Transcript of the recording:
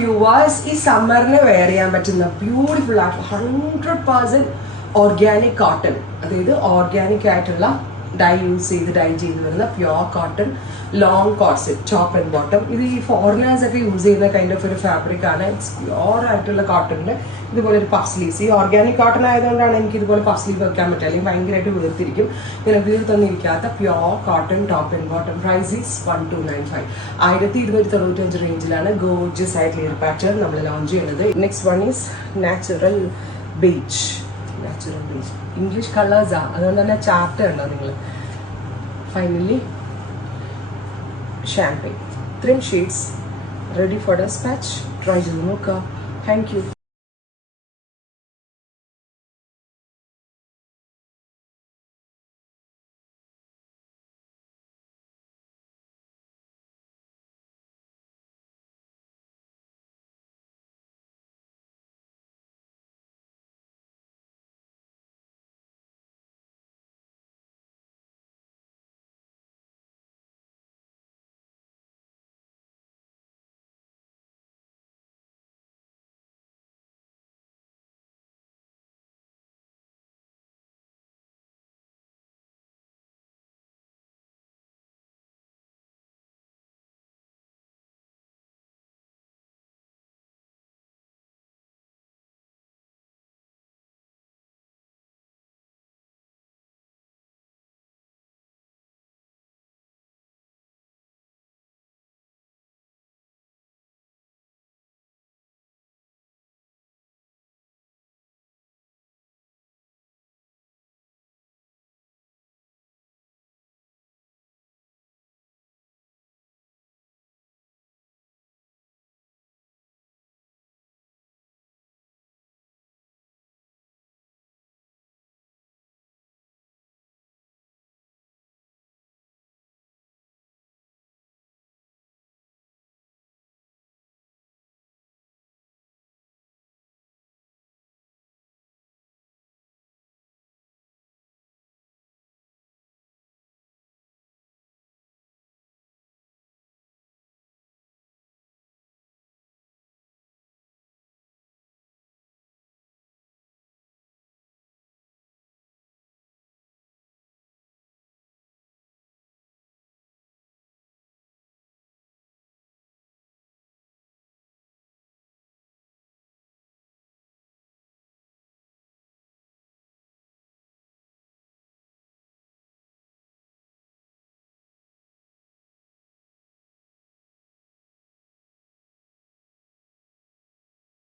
Viewers, ഈ സമ്മറിന് wear ചെയ്യാൻ പറ്റുന്ന ബ്യൂട്ടിഫുൾ ആയിട്ടുള്ള 100% ഓർഗാനിക് കോട്ടൺ, അതായത് ഓർഗാനിക് ആയിട്ടുള്ള ഡൈ ചെയ്ത് വരുന്ന pure cotton long corset top and bottom. ഇത് ഈ ഫോറിനേഴ്സ് ഒക്കെ യൂസ് ചെയ്യുന്ന കൈൻഡ് ഓഫ് ഒരു ഫാബ്രിക് ആണ്. ഇറ്റ്സ് പ്യോർ ആയിട്ടുള്ള കോട്ടണിന്റെ ഇതുപോലെ ഒരു പഫ് സ്ലീവ്സ്. ഈ ഓർഗാനിക് കോട്ടൺ ആയതുകൊണ്ടാണ് എനിക്ക് ഇതുപോലെ പഫ് സ്ലീവ് വെക്കാൻ പറ്റുക, അല്ലെങ്കിൽ ഭയങ്കരമായിട്ട് വീർത്തിരിക്കും. ഇങ്ങനെ വീർത്തൊന്നിരിക്കാത്ത pure cotton top and bottom. Price is 1295. 1295 റേഞ്ചിലാണ് ഗോർജിയസ് ആയിട്ടുള്ള ഒരു പാറ്റേൺ നമ്മൾ ലോഞ്ച് ചെയ്യുന്നത്. Next one is natural beach. English കളേഴ്സാ, അതുകൊണ്ട് തന്നെ ചാർട്ട് ഉണ്ടോ നിങ്ങൾ. Finally champagne. 3 shades ready for dispatch. Try to look. Thank you.